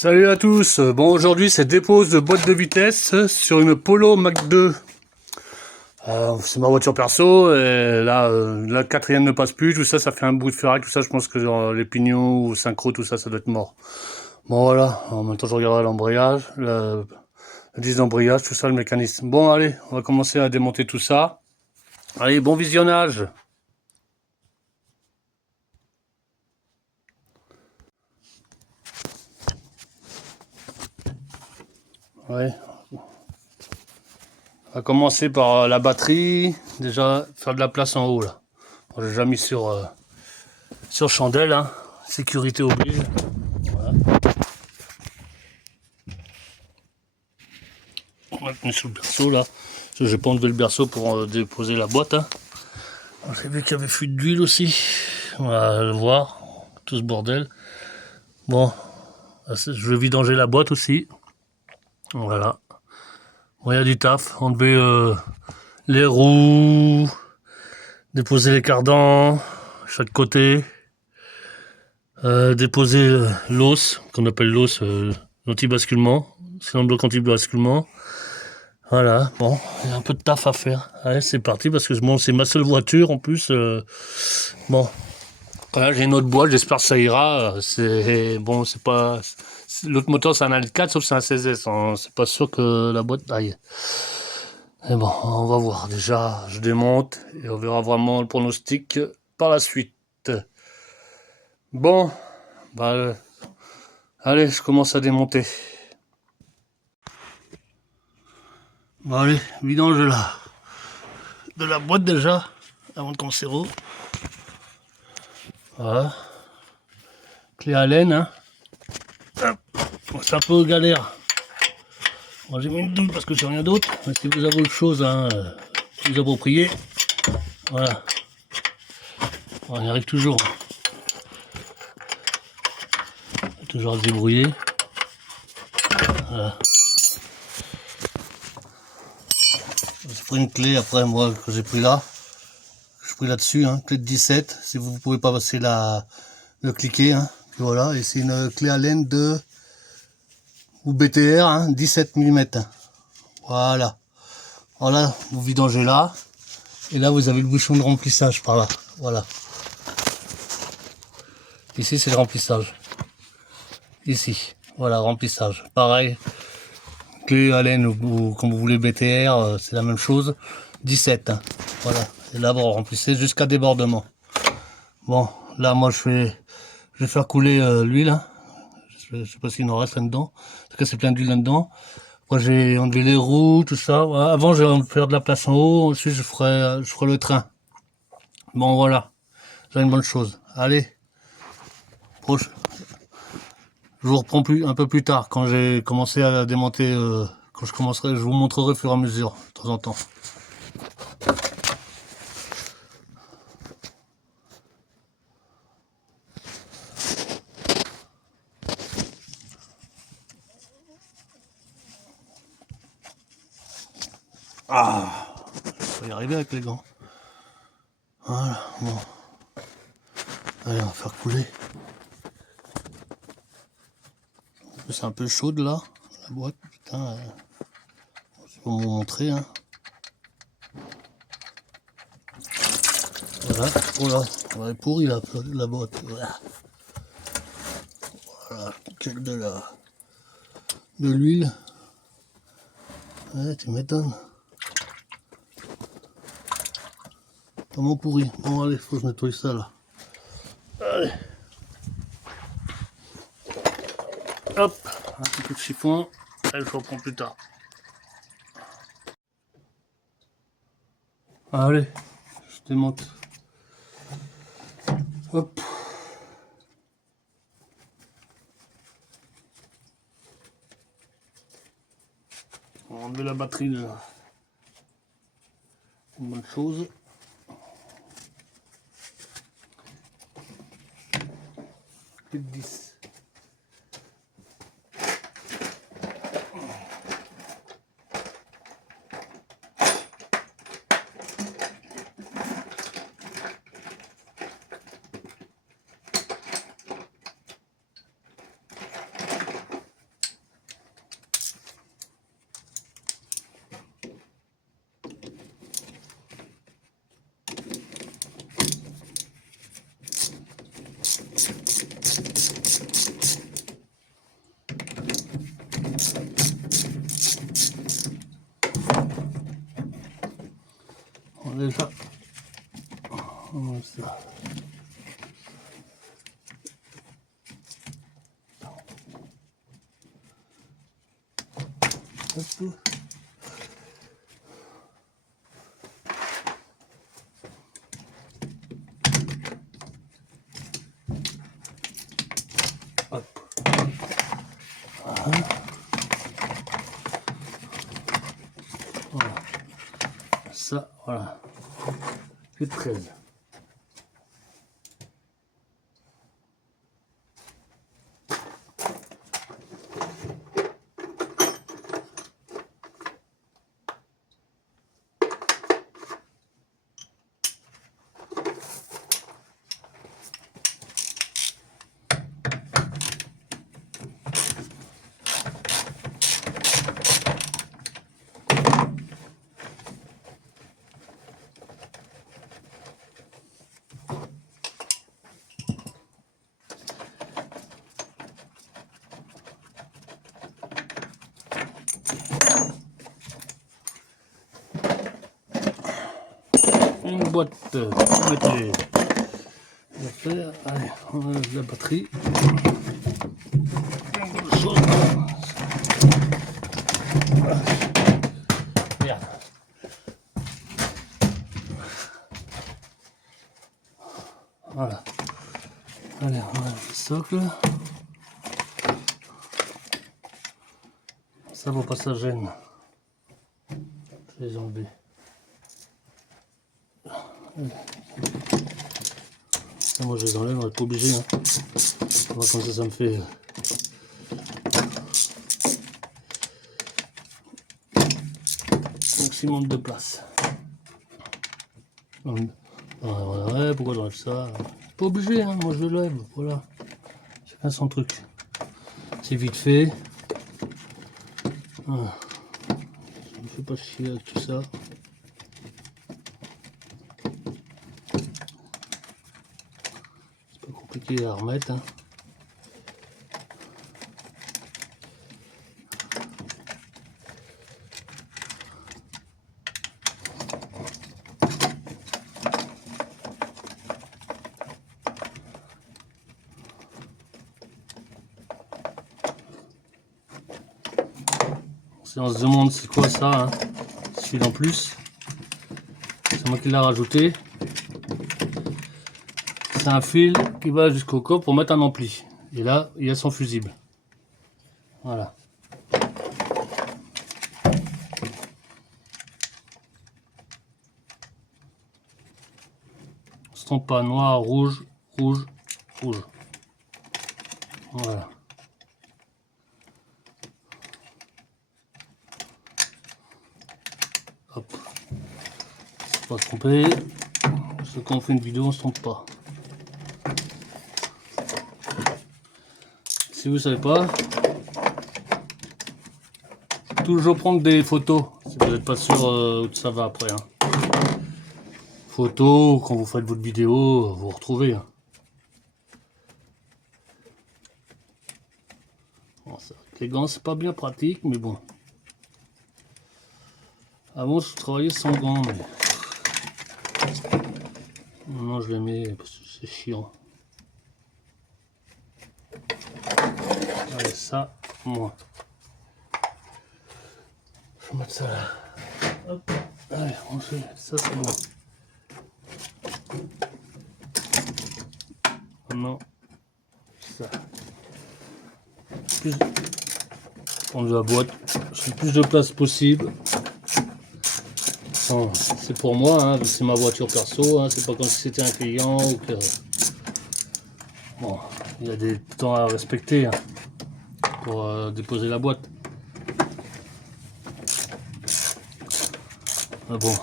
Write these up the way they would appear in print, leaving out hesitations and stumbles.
Salut à tous. Bon, aujourd'hui c'est dépose de boîte de vitesse sur une Polo Mach 2. C'est ma voiture perso et là la quatrième ne passe plus, tout ça, ça fait un bout de ferraille, tout ça, je pense que genre, les pignons ou synchro, tout ça, ça doit être mort. Bon voilà, en même temps je regarderai l'embrayage, le disque d'embrayage, tout ça, le mécanisme. Bon allez, on va commencer à démonter tout ça. Allez, bon visionnage. Ouais. On va commencer par la batterie, déjà faire de la place en haut là. Bon, j'ai déjà mis sur chandelle, hein. Sécurité oblige. Voilà. On va mettre sous le berceau là. J'ai pas enlevé le berceau pour déposer la boîte. Hein. J'ai vu qu'il y avait fuite d'huile aussi. On va le voir. Tout ce bordel. Bon, je vais vidanger la boîte aussi. Voilà. Bon, il y a du taf. Enlever les roues. Déposer les cardans. Chaque côté. Déposer l'os, qu'on appelle l'os, l'anti-basculement. C'est un bloc anti-basculement. Voilà, bon, il y a un peu de taf à faire. Allez, c'est parti, parce que bon, c'est ma seule voiture en plus. Bon, voilà, j'ai une autre boîte, j'espère que ça ira. C'est bon, c'est pas. L'autre moteur, c'est un L4, sauf que c'est un 16S. Hein. C'est pas sûr que la boîte aille. Mais bon, on va voir. Déjà, je démonte et on verra vraiment le pronostic par la suite. Bon, bah, allez, je commence à démonter. Bon, allez, vidange de la boîte déjà, avant de commencer. Voilà. Clé à laine, hein. Bon, c'est un peu galère. Bon, j'ai mis une douille parce que j'ai rien d'autre. Mais si vous avez autre chose, hein, vous appropriez. Voilà. On y arrive toujours. Toujours à se débrouiller. Voilà. J'ai pris une clé après, moi, que j'ai pris là. Je pris là-dessus, hein, clé de 17. Si vous ne pouvez pas passer le cliquet, hein. Puis voilà. Et c'est une clé à laine de ou BTR, hein, 17 mm. Voilà. Voilà, vous vidangez là. Et là, vous avez le bouchon de remplissage par là. Voilà. Ici, c'est le remplissage. Ici. Voilà, remplissage. Pareil. Clé à laine ou comme vous voulez BTR, c'est la même chose. 17. Hein. Voilà. Et là, vous remplissez jusqu'à débordement. Bon, là, moi, je vais faire couler l'huile. Hein. Je sais pas s'il en reste là-dedans. En tout cas, c'est plein d'huile là-dedans. Moi, j'ai enlevé les roues, tout ça. Voilà. Avant, je vais faire de la place en haut. Ensuite, je ferai le train. Bon, voilà. C'est une bonne chose. Allez. Proche. Je vous reprends un peu plus tard, quand j'ai commencé à démonter. Quand je commencerai, je vous montrerai au fur et à mesure, de temps en temps. Ah, je vais y arriver avec les gants. Voilà, bon. Allez, on va faire couler. C'est un peu chaude là, la boîte, putain. Je vais vous montrer. Hein. Voilà, oh là, elle est pourrie la boîte. Voilà, voilà, quelle de l'huile. Ouais, tu m'étonnes. Vraiment pourri. Bon, allez, faut que je nettoie ça là. Allez. Hop, un petit peu de chiffon. Allez, je reprends plus tard. Allez, je démonte. Hop. On va enlever la batterie déjà. C'est une bonne chose. Plus de 10. déjà. Comme ça. Hop. Hop. Voilà. Voilà. Ça, voilà. Fait 13. Une boîte, mettez l'affaire. Allez, on enlève la batterie. Regarde. Voilà. Allez, on enlève le socle. Ça pour pas ça gêne. Je vais les enlever. Ça, moi je les enlève, on n'est pas obligé. Hein. Moi, comme ça me fait maximum de place. Ouais, pourquoi j'enlève ça? Pas obligé, hein. Moi je le lève, voilà. Chacun son truc. C'est vite fait. Voilà. Je me fais pas chier avec tout ça. C'est pas compliqué à remettre. Hein. Si on se demande c'est quoi ça, hein, ce fil en plus, c'est moi qui l'ai rajouté. C'est un fil qui va jusqu'au corps pour mettre un ampli. Et là, il y a son fusible. Voilà. On se trompe pas, noir, rouge, rouge, rouge. Voilà. Hop. Faut pas se tromper. Parce que quand on fait une vidéo, on se trompe pas. Si vous savez pas, toujours prendre des photos. Si vous n'êtes pas sûr où ça va après. Hein. Photos, quand vous faites votre vidéo, vous retrouvez. Hein. Bon, ça, les gants, c'est pas bien pratique, mais bon. Avant, je travaillais sans gants, mais maintenant je les mets parce que c'est chiant. Allez, ça, moi. Je vais mettre ça là. Hop. Allez, on fait ça, c'est bon. Maintenant, ça. Plus prendre la boîte, j'ai le plus de place possible. Bon, c'est pour moi, hein, c'est ma voiture perso, hein, c'est pas comme si c'était un client ou que. Bon, il y a des temps à respecter hein, pour déposer la boîte. Mais bon,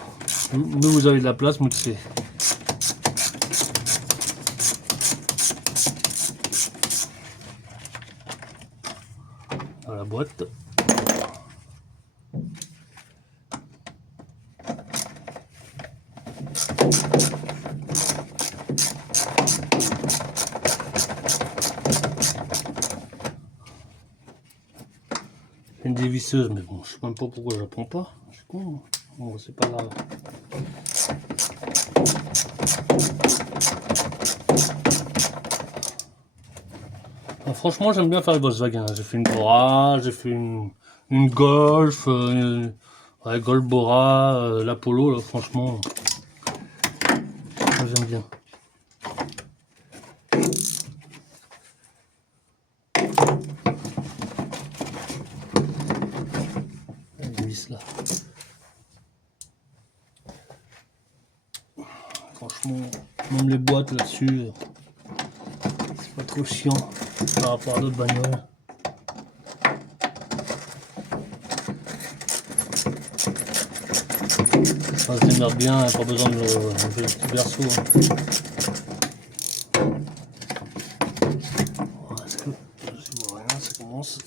nous vous avez de la place, moi c'est. Dans la boîte. Une dévisseuse, mais bon, je sais même pas pourquoi je la prends pas. Je suis con. Bon, c'est pas grave. Franchement, j'aime bien faire les Volkswagen. J'ai fait une Bora, j'ai fait une Golf, ouais, Golf Bora, l'Apollo, là, franchement, j'aime bien. Les vis là. Franchement, même les boîtes là-dessus, c'est pas trop chiant par rapport à d'autres bagnoles. Ça se démerde bien, pas besoin de le petit berceau. Est-ce que je vois rien, ça commence.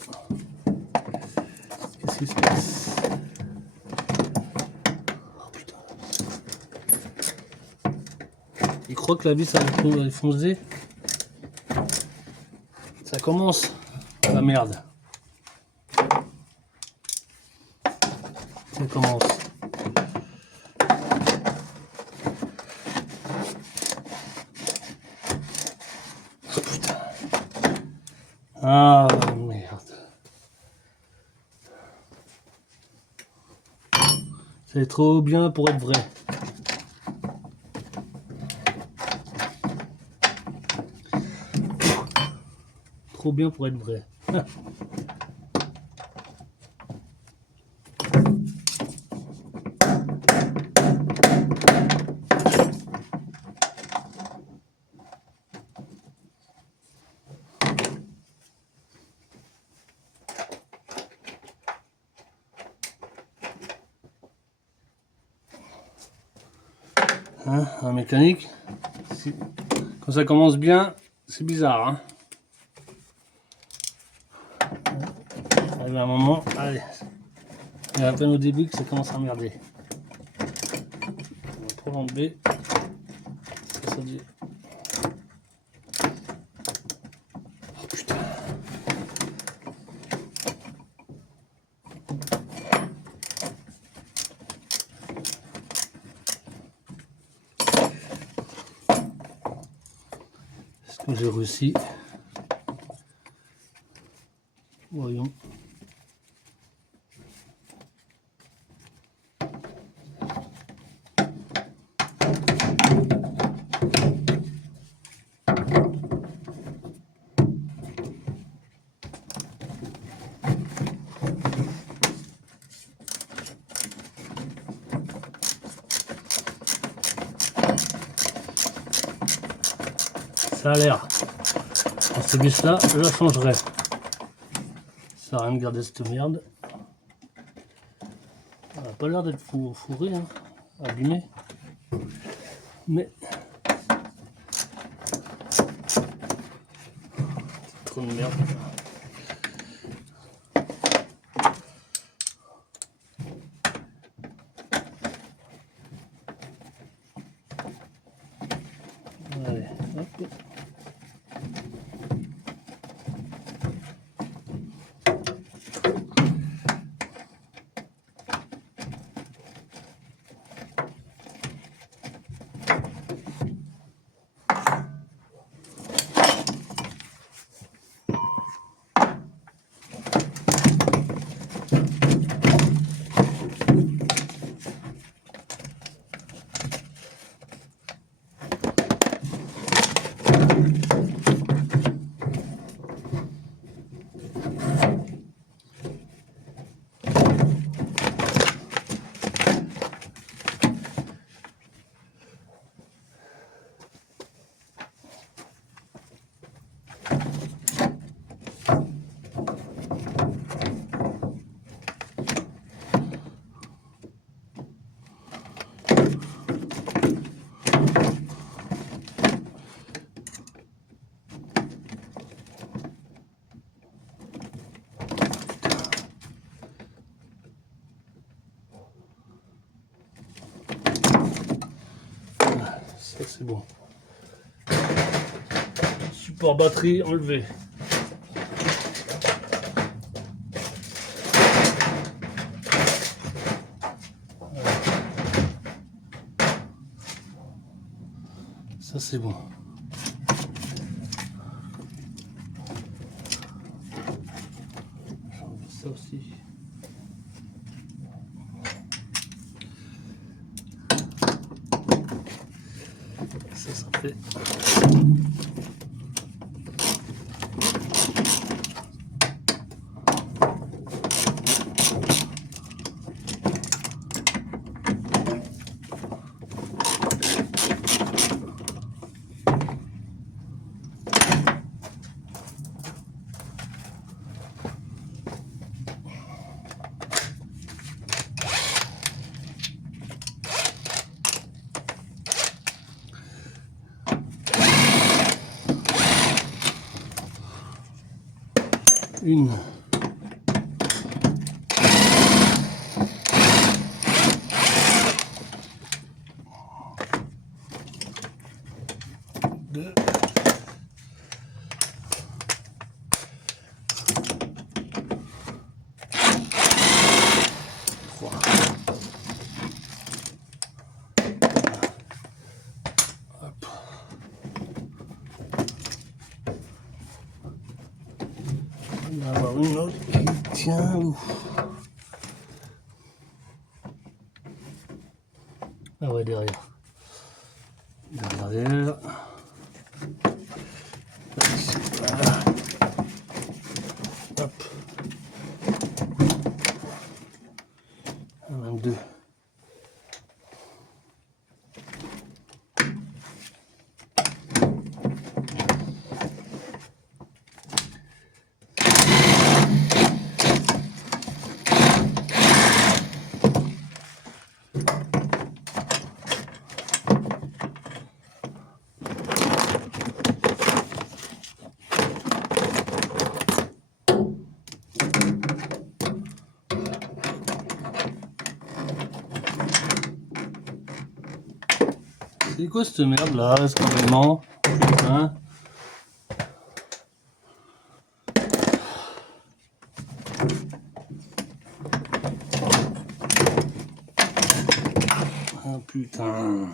Qu'est-ce qui se passe? Oh putain. Il croit que la vis elle est foncée. Ça commence. La merde. Ça commence. Oh putain. Ah merde. C'est trop bien pour être vrai. Trop bien pour être vrai. Hein, en mécanique, quand ça commence bien, c'est bizarre. Hein. Arrive à un moment, allez, il y a à peine au début que ça commence à merder. On va trop l'enlever. Ça dit. Oh putain. Est-ce que j'ai réussi? Voyons. Ça a l'air. Dans ce bus là, je la changerai. Ça sert à rien de garder cette merde. Elle n'a pas l'air d'être fourrée, hein, abîmée. Mais trop de merde. Allez, hop. Ça c'est bon. Support batterie enlevé. Ça c'est bon. J'enlève ça aussi. Ça fait. Une. Deux. Trois. Hop. On va avoir une autre qui tient où? Ah ouais, derrière. Derrière. Voilà. Hop. 22. C'est quoi cette merde là, carrément? Putain. Ah putain.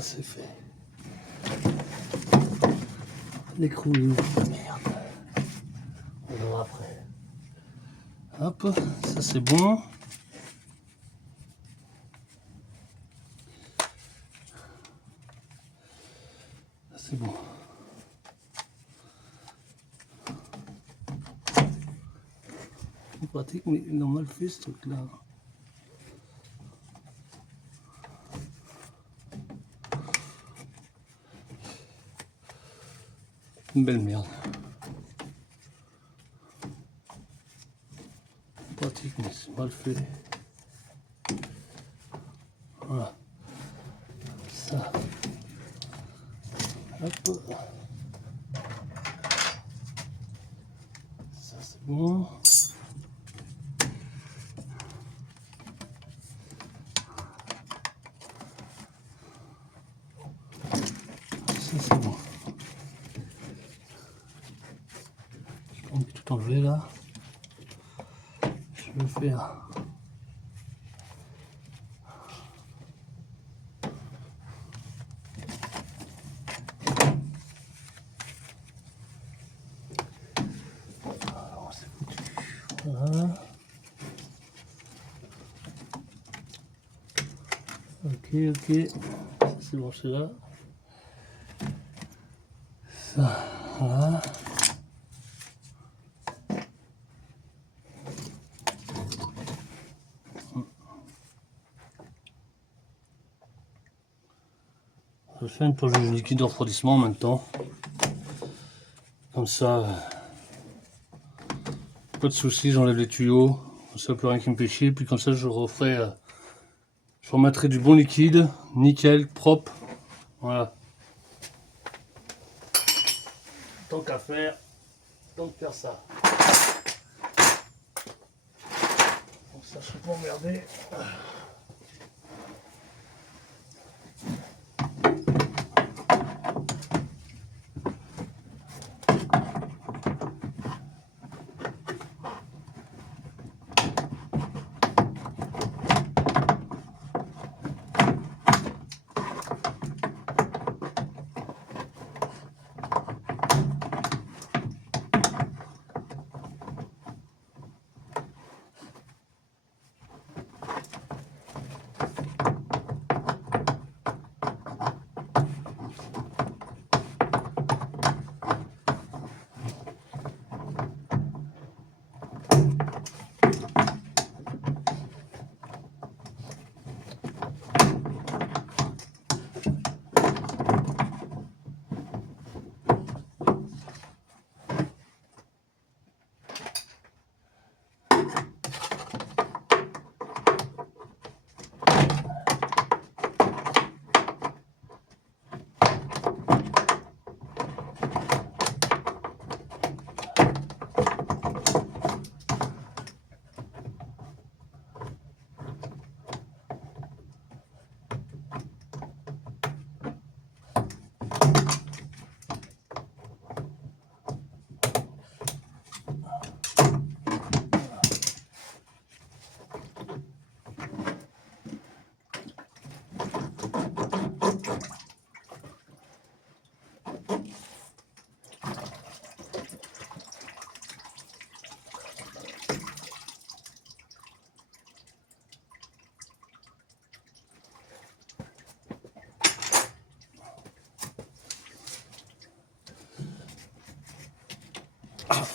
C'est fait. L'écrou est où? Merde. On verra après. Hop, ça c'est bon. Ça c'est bon. C'est pratique, mais il a mal fait ce truc là. Une belle merde. Pratique, mais c'est mal fait. Voilà. Ça. Hop. Ça c'est bon. Ça c'est bon. Je peux tout enlever là. Je vais faire. Alors c'est foutu. Voilà. Ok. Ça c'est bon, c'est là. Ça, voilà. Je fais une purge de liquide de refroidissement maintenant. Comme ça, pas de soucis, j'enlève les tuyaux. Comme ça, plus rien qui me fait chier. Puis comme ça, je referai, je remettrai du bon liquide, nickel, propre. Voilà. Tant qu'à faire, tant que faire ça. Donc ça, je peux pas m'emmerder.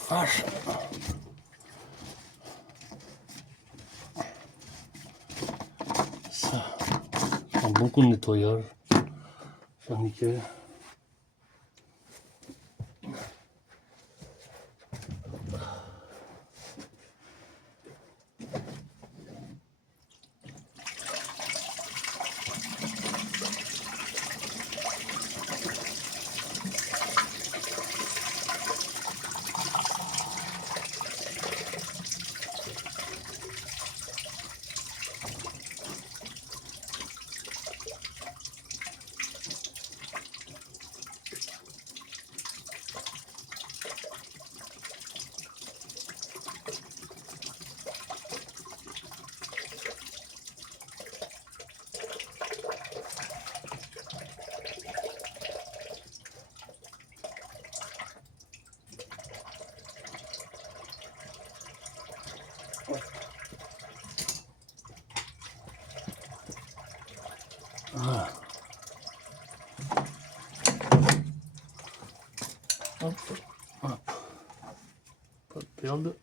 Vache. Ça, un bon coup de nettoyage. Ça nickel. Voilà. Hop, hop. Pas de perdre.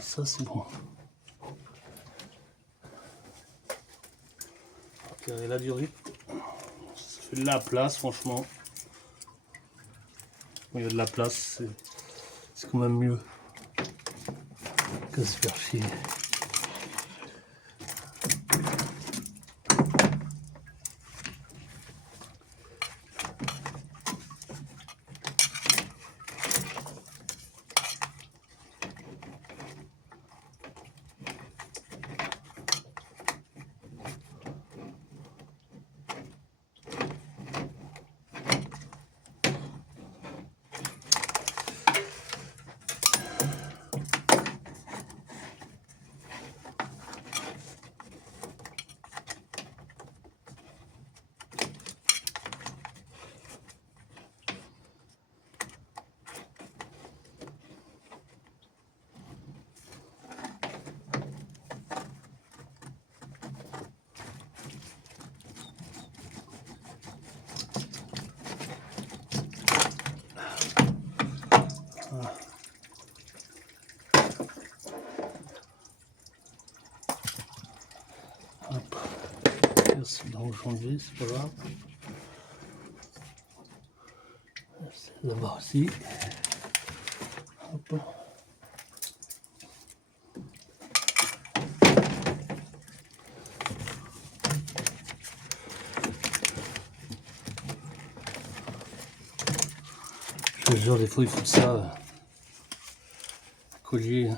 Ça c'est bon. Ok, et la durée. Ça fait de la place franchement. Il y a de la place, c'est quand même mieux que se faire chier. celui-là on va changer, c'est pas grave. Là-bas aussi. Hop. Je te jure, des fois il faut de ça. Collier.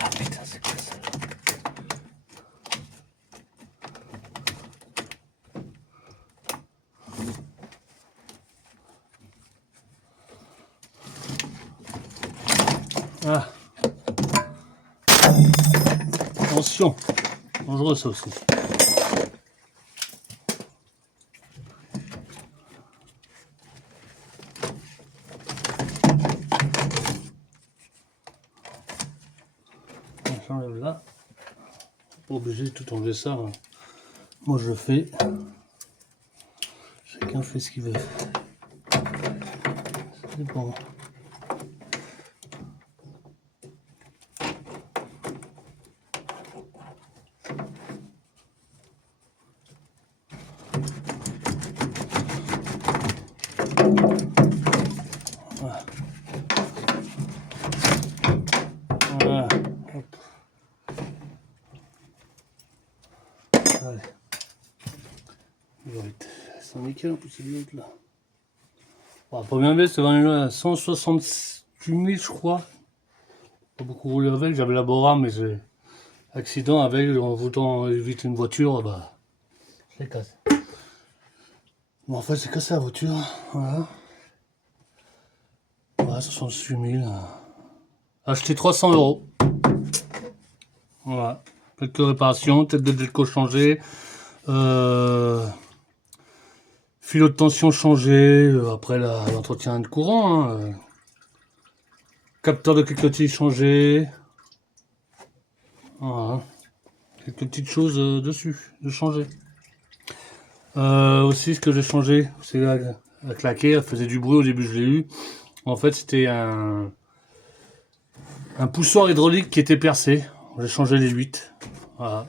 Ah putain, c'est quoi ça? Ah. Attention, dangereux ça aussi. J'enlève là. Pas obligé de tout enlever ça. Hein. Moi je le fais. Chacun fait ce qu'il veut. C'est bon. Voilà. Voilà. Hop. Allez. C'est nickel en plus c'est l'autre là. Bon, la première baisse c'est vendu à 168 000 je crois. Pas beaucoup roulé avec, j'avais la Bora mais j'ai accident avec en voulant éviter une voiture, bah je l'ai cassé. Bon en fait j'ai cassé la voiture, voilà. Voilà, 68 000. Acheté 300 €. Voilà. Quelques réparations, tête de déco changée. Filots de tension changé, après l'entretien de courant. Hein. Capteur de cliquetis changé. Voilà. Quelques petites choses dessus, de changer. Aussi ce que j'ai changé, c'est la claquer, elle faisait du bruit au début je l'ai eu. En fait c'était un poussoir hydraulique qui était percé. J'ai changé les 8. Voilà.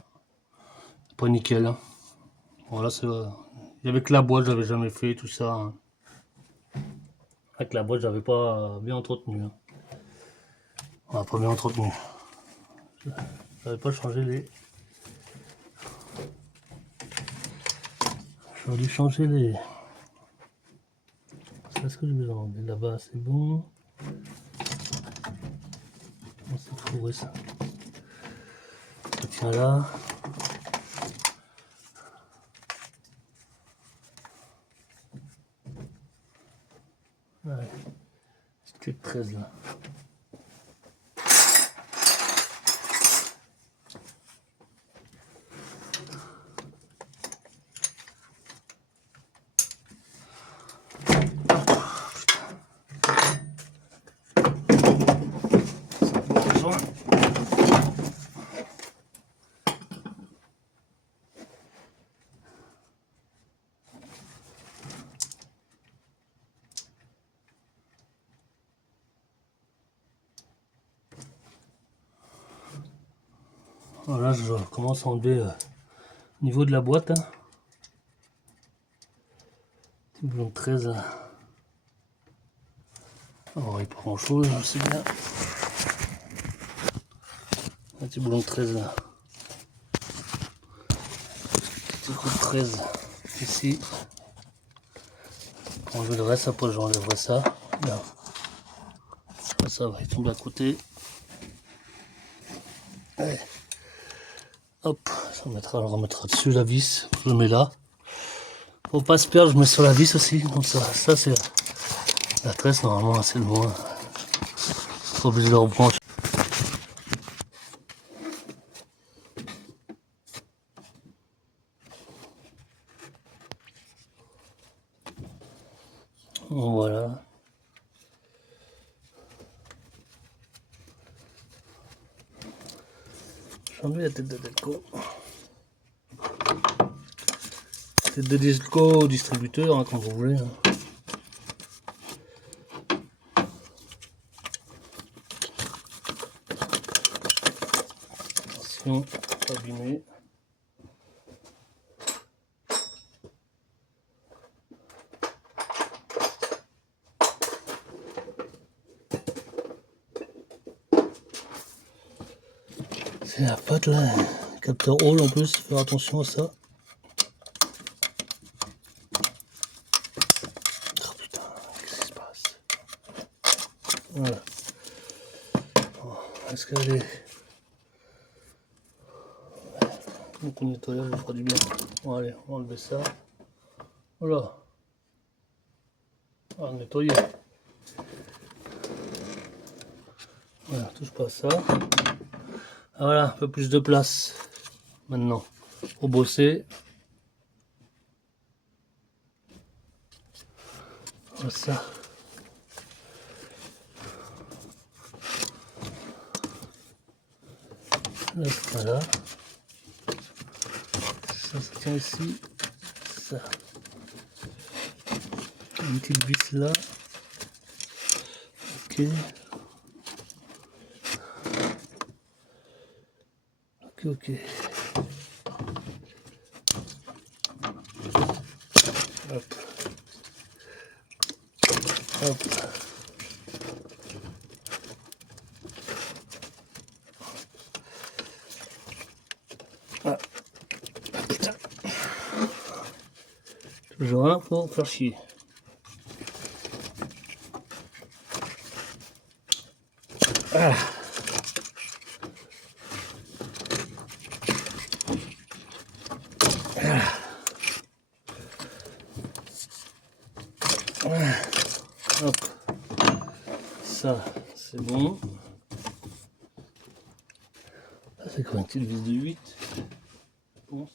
Pas nickel. Hein. Voilà, c'est... Il y avait que la boîte, j'avais jamais fait tout ça. Hein. Avec la boîte, j'avais pas bien entretenu. Hein. Voilà, pas bien entretenu. J'avais pas changé les... J'aurais dû changer les... C'est ce que j'ai besoin. Là-bas, c'est bon. On s'est trouvé ça. Ça tient là. Ouais. Petite clé de 13 là. Voilà, je commence à enlever au niveau de la boîte. Hein. Petit boulon de 13. Alors, il n'y a pas grand chose, c'est bien. Un petit boulon de 13 là. Petit coup de 13 ici. Enlever le reste, après j'enlèverai ça. Là. Ça va, il tombe à côté. Allez. Hop, ça mettra, on remettra dessus la vis. Je le mets là. Faut pas se perdre, je mets sur la vis aussi. Donc ça c'est la tresse, normalement, c'est le bon. Faut obligé de le rebrancher. Voilà. Changer la tête de Delco. Tête de Delco, distributeur, hein, comme vous voulez. Hein. Attention, pas abîmer. C'est la patte là, capteur Hall en plus, faire attention à ça. Oh putain, qu'est-ce qui se passe? Voilà. Est-ce qu'elle est... Donc le nettoyage fera du bien. Bon, allez, on va enlever ça. Voilà. On va nettoyer. Voilà, touche pas à ça. Ah, voilà, un peu plus de place maintenant pour bosser. Voilà ça. Là, voilà. Ça tient ici. Ça. Une petite vis là. Ok. Ok. Hop. Hop. Ah. Putain. Toujours un pour faire chier. Ah. Ah. Hop. Ça, c'est bon. Ça, c'est quoi, une petite vis de 8, je pense.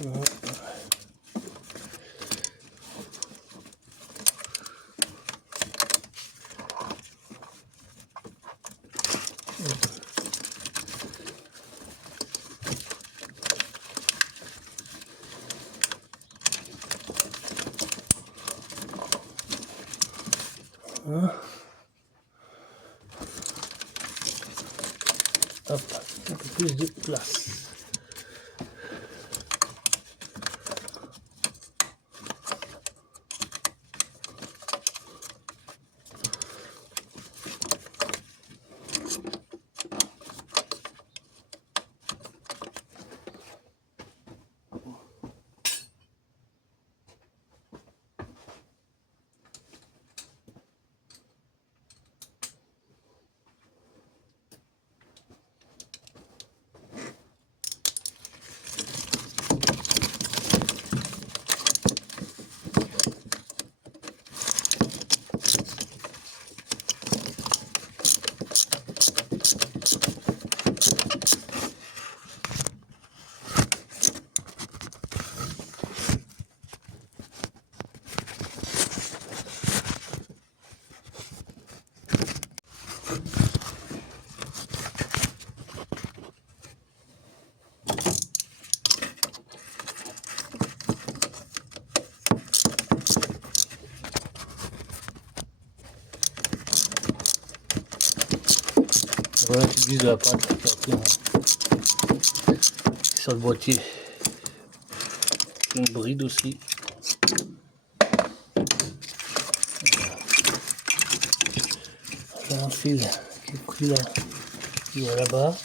Voilà. Hein. Hop, un peu plus de place. Voilà, tu vises la pâte sur le boîtier. Une bride aussi. Voilà un fil qui est pris là, qui est là-bas,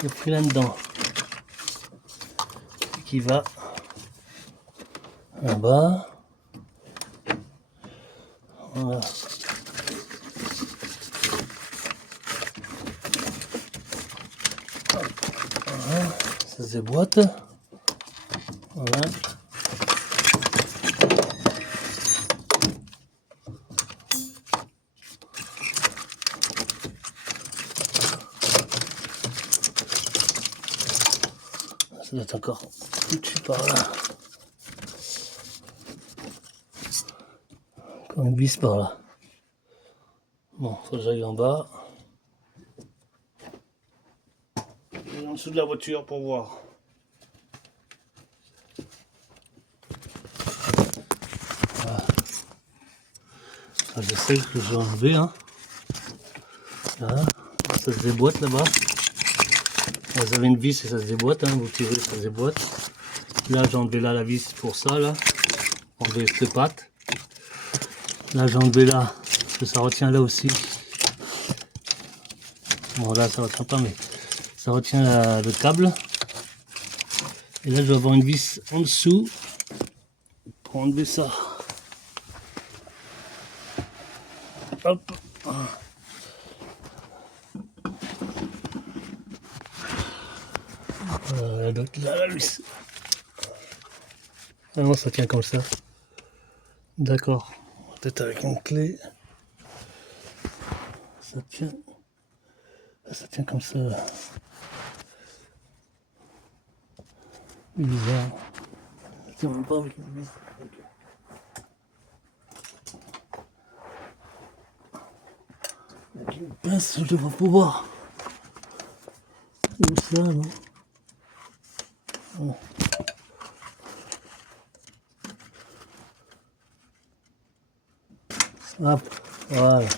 qui est pris là-dedans, qui va là-bas. Voilà. Voilà, ça se déboîte. Voilà. doit être encore foutu par là. Encore une vis par là. Bon, faut que j'aille en bas. Et en dessous de la voiture pour voir. Voilà. Ça, c'est celle que j'ai enlevée. Hein. Là, ça se déboîte là-bas. Vous avez une vis et ça se déboîte. Hein. Vous tirez, ça se déboîte. Là, j'ai enlevé là la vis pour ça. Là, enlever cette patte. Là, j'ai enlevé là. Parce que ça retient là aussi. Bon, là, ça retient pas, mais ça retient le câble. Et là, je vais avoir une vis en dessous pour enlever ça. Hop. Donc là, la vis. Ah non, ça tient comme ça. D'accord. Peut-être avec une clé. Ça tient. Ça tient comme ça. Bizarre. Ça tient même pas avec une vis. Avec une pince, je devrais pouvoir. Ou ça, non? Oh. Hop, voilà.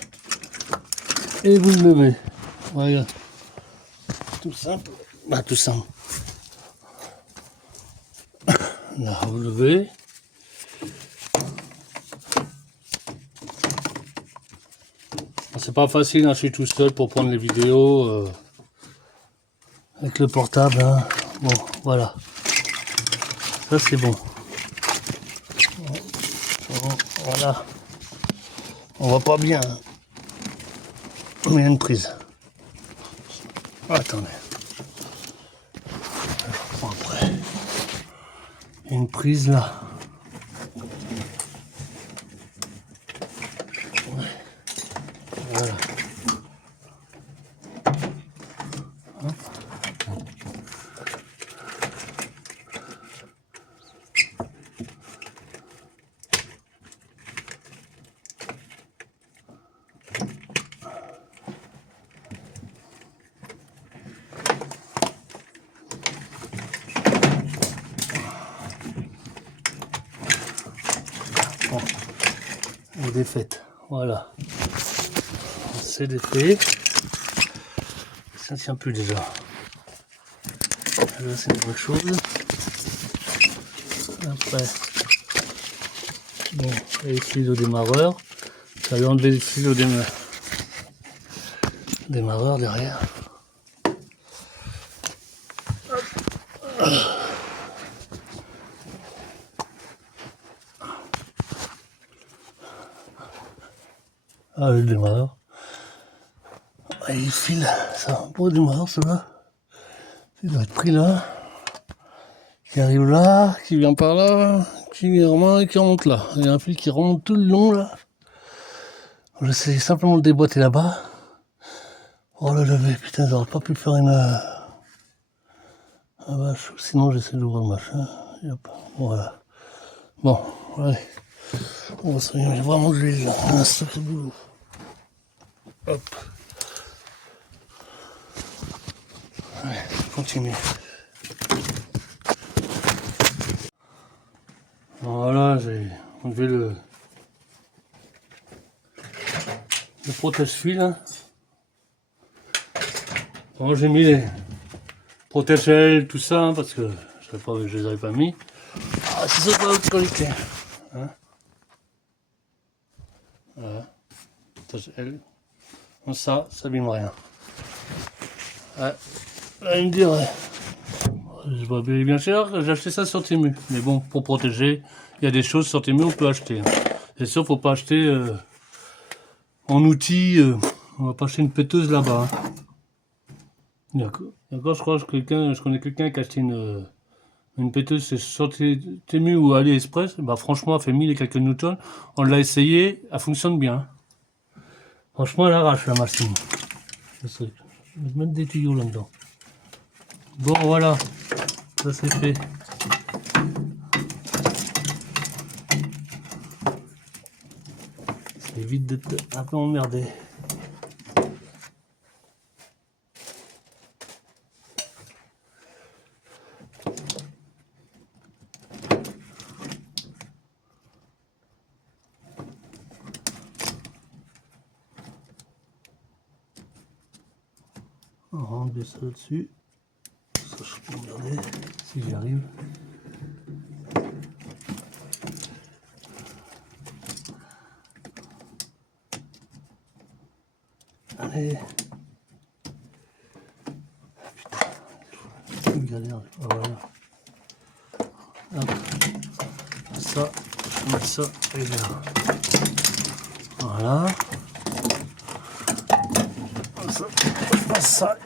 Et vous le levez. Voilà. Tout simple. Bah, tout simple. Là, vous levez. C'est pas facile, hein, je suis tout seul pour prendre les vidéos avec le portable. Hein. Bon, voilà. Ça, c'est bon. Voilà. On voit pas bien. Hein. Mais il y a une prise. Attendez. Bon, après. Il y a une prise là. Ouais. Voilà. Hop. Bon. Elle est défaite. Voilà. C'est défait. Ça ne tient plus déjà. Là, c'est une bonne chose. Après, bon, et le ciseau démarreur. Ça va enlever le ciseau démarreur derrière. Ah, le démarreur. Ah, il file, ça. Pour le démarreur, ça va. Il doit être pris là. Qui arrive là, qui vient par là, qui remonte là. Il y a un fil qui remonte tout le long là. J'essaie simplement de le déboîter là-bas. Oh le lever, putain, j'aurais pas pu faire une vache. Sinon j'essaie d'ouvrir le machin. Et hop, voilà. Bon, allez. On va se réunir. J'ai vraiment de l'huile là. Un sacré boulot. Hop. Allez, continue. Voilà, j'ai enlevé le protège-fil. Hein. Bon, j'ai mis les protège-ailes, tout ça, hein, parce que je savais pas que je les avais pas mis. Ah, c'est ça de la haute qualité. Hein. Voilà. Protège-ailes. Comme ça abîme rien. Ouais. Là, il me dirait. Je vois bien cher, j'ai acheté ça sur Temu. Mais bon, pour protéger, il y a des choses sur Temu on peut acheter. Hein. C'est sûr, faut pas acheter en outil. On va pas acheter une péteuse là-bas. Hein. D'accord, je connais quelqu'un qui a acheté une péteuse, c'est sur Temu ou AliExpress. Bah franchement, elle fait 1000 et quelques newtons. On l'a essayé, elle fonctionne bien. Franchement, elle arrache la machine. Je vais mettre des tuyaux là-dedans. Bon, voilà. Ça c'est fait. Ça évite d'être un peu emmerdé. On va enlever ça dessus. Ça je peux regarder si j'y arrive. Allez. Putain, une galère. Voilà. Hop. Ça, je vais mettre ça et là. Voilà. Ça, je passe ça.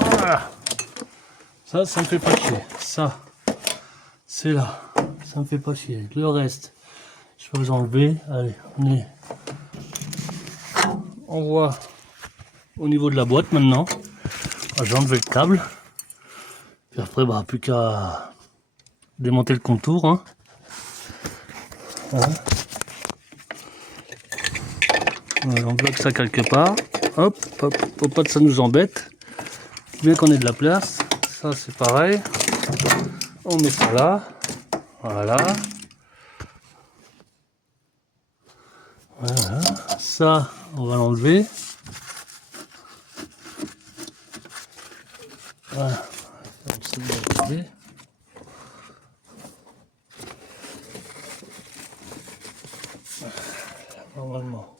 Voilà. Ça me fait pas chier. Ça, c'est là. Ça me fait pas chier. Le reste, je peux les enlever. Allez, on voit au niveau de la boîte maintenant. J'ai enlevé le câble. Puis après, bah, plus qu'à démonter le contour. Hein. Voilà. On bloque ça quelque part. Hop, hop, faut pas que ça nous embête. Bien qu'on ait de la place. Ça, c'est pareil. On met ça là. Voilà. Voilà. Ça, on va l'enlever. Voilà. Normalement.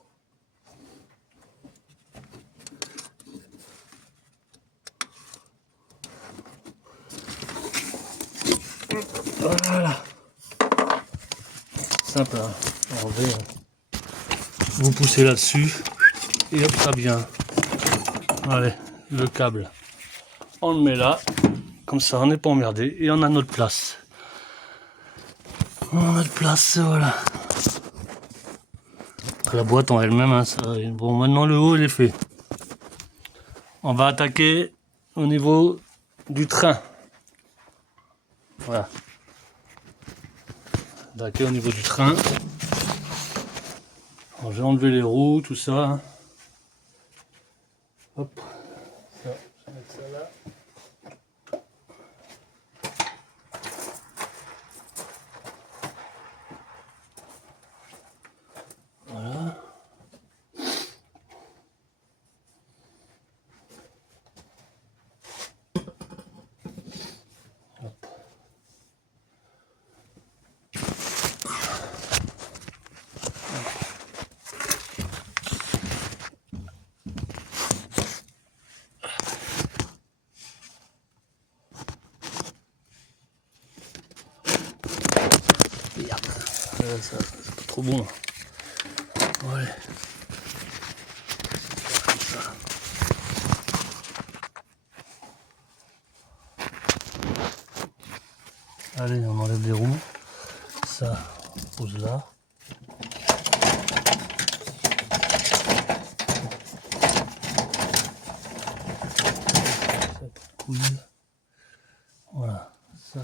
Voilà. Simple à enlever. Vous poussez là-dessus et hop, ça vient. Allez, le câble. On le met là. Comme ça, on n'est pas emmerdé et on a notre place. On a notre place, voilà. La boîte en elle-même, hein, ça, bon, maintenant le haut il est fait. On va attaquer au niveau du train. Voilà. Attaquer au niveau du train. Alors, j'ai enlevé les roues, tout ça. Hop. Ça, je vais mettre ça là. Voilà. Hop. Ça, c'est pas trop bon. Ouais. Allez, on enlève les roues. Ça, on pose là. Voilà, ça.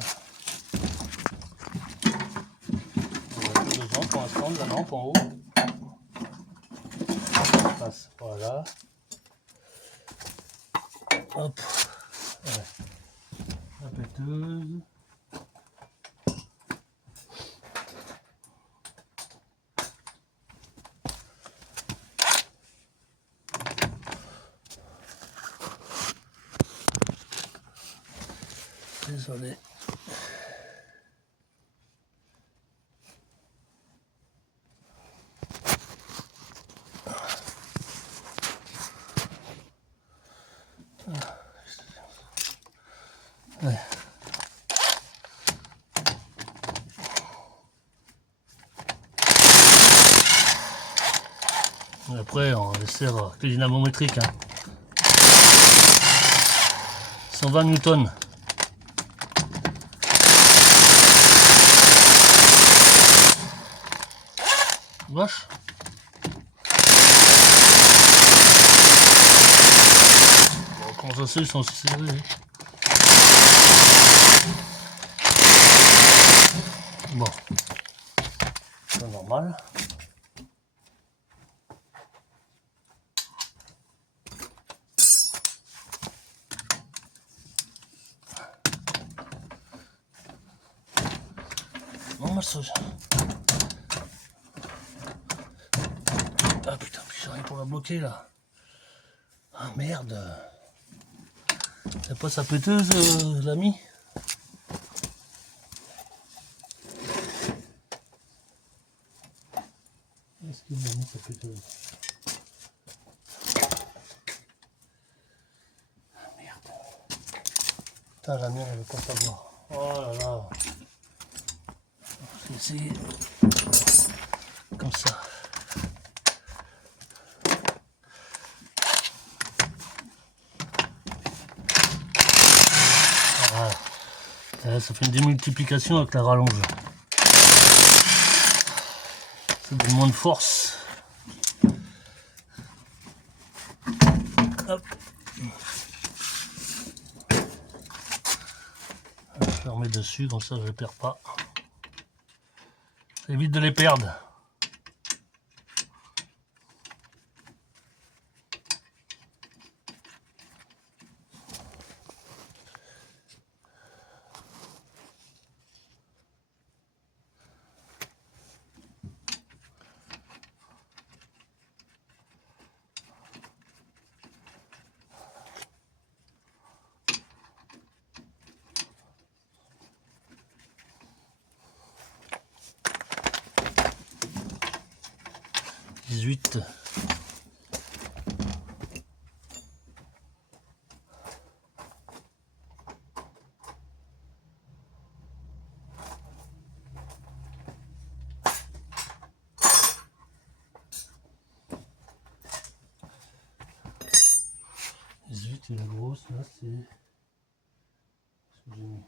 On va mettre devant pour l'instant de la lampe en haut. On passe, voilà. Hop. Ouais. La péteuse. Désolé. Ouais. Et après, on sert avec le dynamométrique. Hein. 120 newtons. Vache. Bon, ça c'est, ils sont serrés. Bon, c'est normal. Bon, moi, ça... Ah putain, j'ai rien pour la bloquer là. Ah merde. C'est pas sa péteuse, l'ami? Est-ce qu'il m'a mis sa péteuse? Ah merde. Putain, la mienne, elle veut pas savoir. Oh là là. Je vais essayer. Comme ça. Voilà. Ça fait une démultiplication avec la rallonge. Ça donne moins de force. Hop. Je les remets dessus, comme ça je les perds pas. Ça évite de les perdre. Huit. Et la grosse là c'est ce que j'ai mis.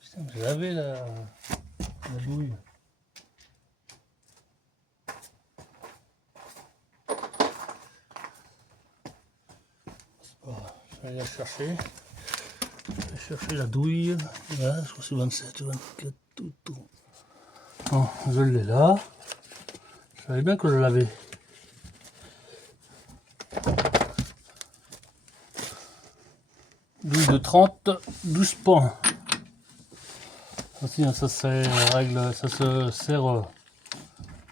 Putain, j'ai lavé la douille. Je vais aller la chercher. Je vais chercher la douille. Là, je crois que c'est 27 ou 24. Tout. Bon, je l'ai là. Je savais bien que je l'avais. Douille de 30, 12 pans. Aussi, ça se sert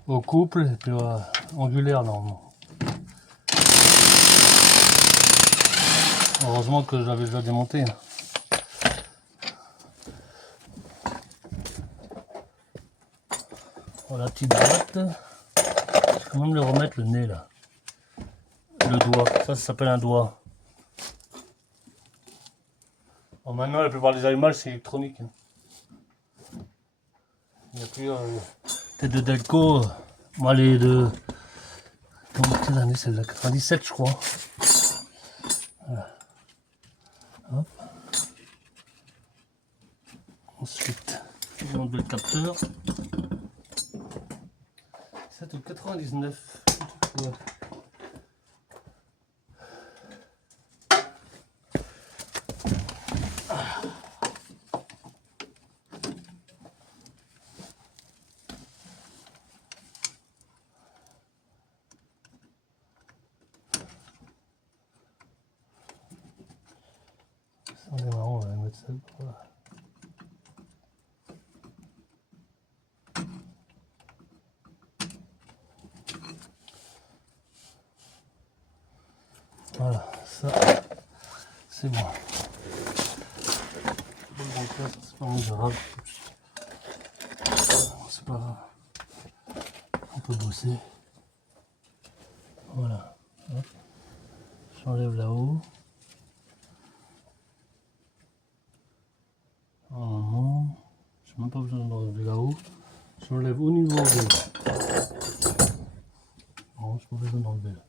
au couple et puis angulaire normalement. Heureusement que je l'avais déjà démonté. Voilà, petite boîte. Je vais quand même le remettre le nez là. Le doigt, ça s'appelle un doigt. Bon, maintenant la plupart des allumages c'est électronique. Il n'y a plus tête de Delco. Moi les de... Quelle année celle-là? 97 je crois. Voilà. Hop. Ensuite, je vais enlever le capteur. C'est au 99. Ouais. On est marrant, on va mettre ça. Voilà. Voilà, ça c'est bon. C'est pas grave. C'est pas grave. On peu bosser. Voilà. Hop. J'enlève là-haut. Normalement, j'ai même pas besoin d'enlever là-haut. J'enlève au niveau de... Non, j'ai pas besoin d'enlever là.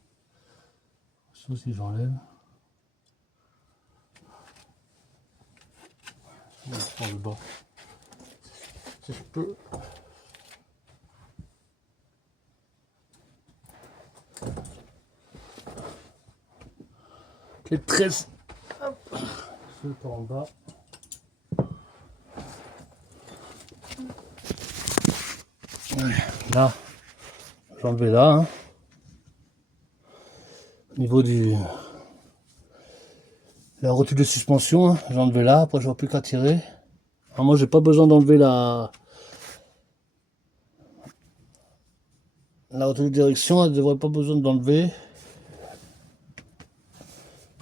Ça aussi j'enlève. Je prends le bas. Si je peux. Les 13. Hop. Je le en bas. Ouais. Là, j'ai enlevé là. Hein. Au niveau du... La rotule de suspension, hein, j'ai enlevé là. Après, je vois plus qu'à tirer. Alors moi, j'ai pas besoin d'enlever la rotule de direction. Elle ne devrait pas besoin d'enlever.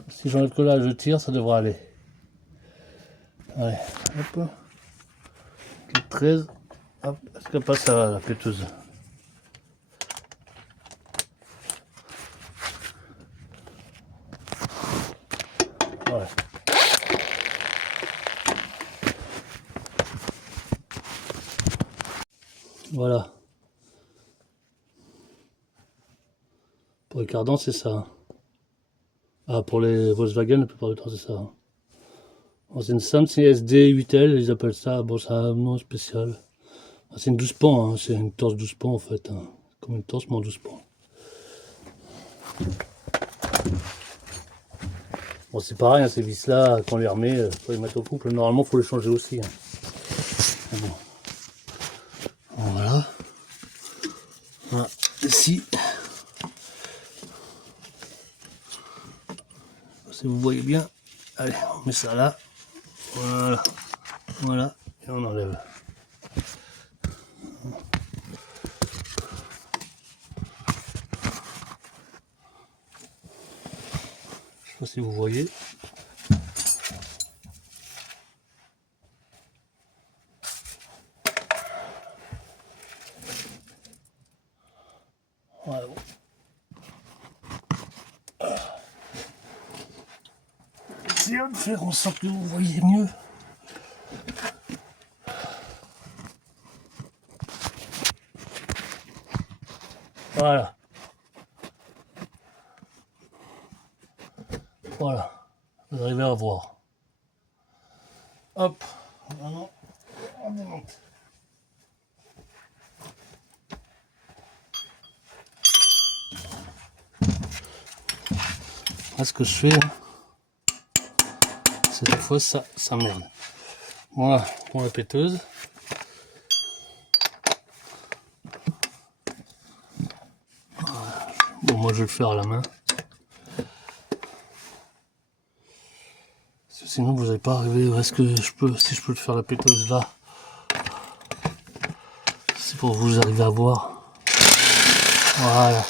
Si j'enlève que là, je tire, ça devrait aller. Allez, hop. Les 13. Hop, est-ce qu'elle passe à la péteuse? Ouais. Voilà. Pour les cardans, c'est ça. Ah, pour les Volkswagen, la plupart du temps, c'est ça. C'est une Samsung SD 8L, ils appellent ça. Bon, c'est un nom spécial. C'est une 12 pans, hein. C'est une torse 12 pans en fait. Hein. Comme une torse, mais en 12 pans. Bon, c'est pareil, hein, ces vis-là, quand on les remet, faut les mettre au couple. Normalement, il faut les changer aussi. Hein. Bon. Voilà. Voilà. Ici. Si vous voyez bien. Allez, on met ça là. Voilà. Voilà. Et on enlève. Je sais pas si vous voyez. Voilà. Essayons de faire en sorte que vous voyez mieux. Voilà. Voilà. Vous arrivez à voir. Hop. Maintenant, on démonte. Là, ce que je fais, c'est des fois ça merde. Voilà, pour la péteuse. Bon, moi je vais le faire à la main. Sinon vous n'allez pas arriver. Est-ce que je peux, si je peux le faire la péteuse là, c'est pour vous arriver à voir. Voilà.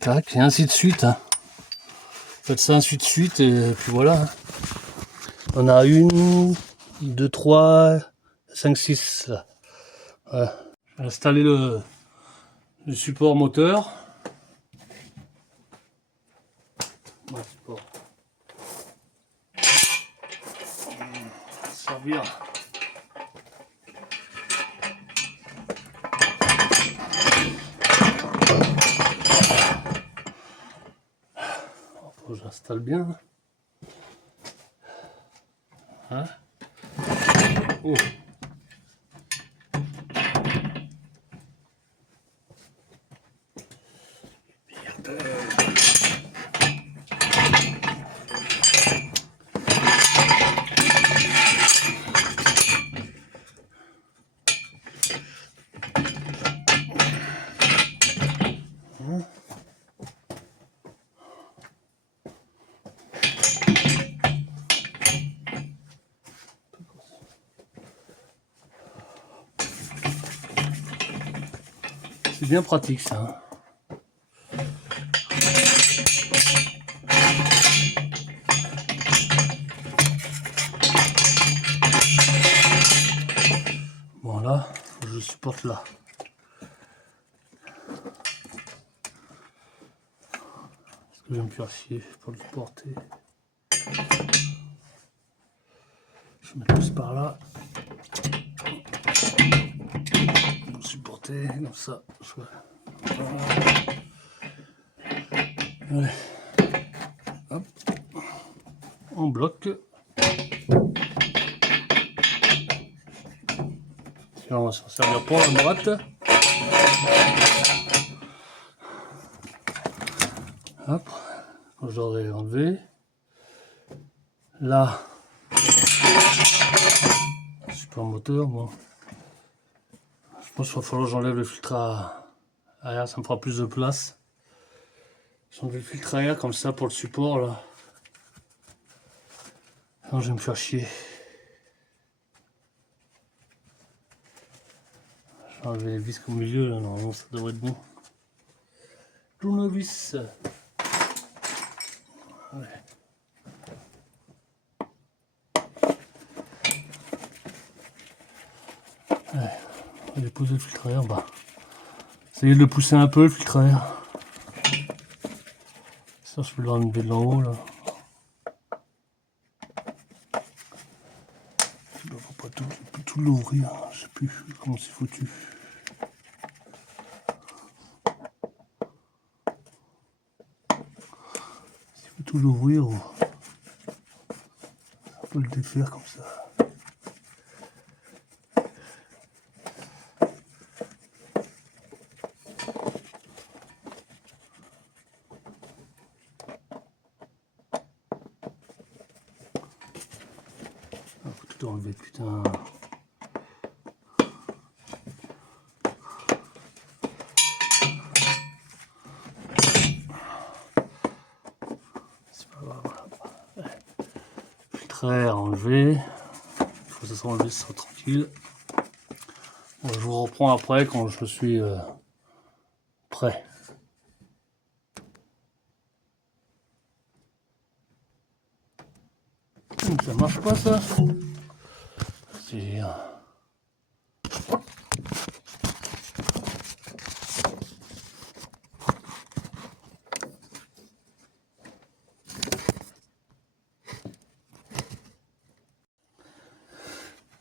Tac, et ainsi de suite. Hein. Faites ça ainsi de suite et puis voilà. Hein. On a 1, 2, 3, 5, 6 là. Voilà. Je vais installer le support moteur. Ouais, support. Servir. J'installe bien. Hein? Oh. bien pratique ça. Bon là, je supporte là. Parce que je vais me faire chier pour le supporter. Je vais mettre plus par là. Pour supporter, comme ça. Voilà. Allez. Hop. On bloque. On va s'en servir pour la droite. Hop, quand j'aurai enlevé. Là, super moteur, bon. Je pense qu'il va falloir que j'enlève le filtre à air, ça me fera plus de place. J'enlève le filtre à air comme ça pour le support là. Non, je vais me faire chier. Je vais enlever les vis au milieu là, normalement ça devrait être bon. Tournevis. Ouais. Ouais. On va déposer le filtre à air en bas. Essayez de le pousser un peu le filtre à air. Ça je peux l'enlever de l'en haut là. Je ne pas tout, je peux tout l'ouvrir, je sais plus comment c'est foutu. Il faut tout l'ouvrir ou on peut le défaire comme ça. Il faut tout enlever, putain. C'est pas grave. Filtre à air enlevé. Il faut que ça soit enlevé, ça soit tranquille. Bon, je vous reprends après quand je suis prêt. Ça marche pas ça? C'est...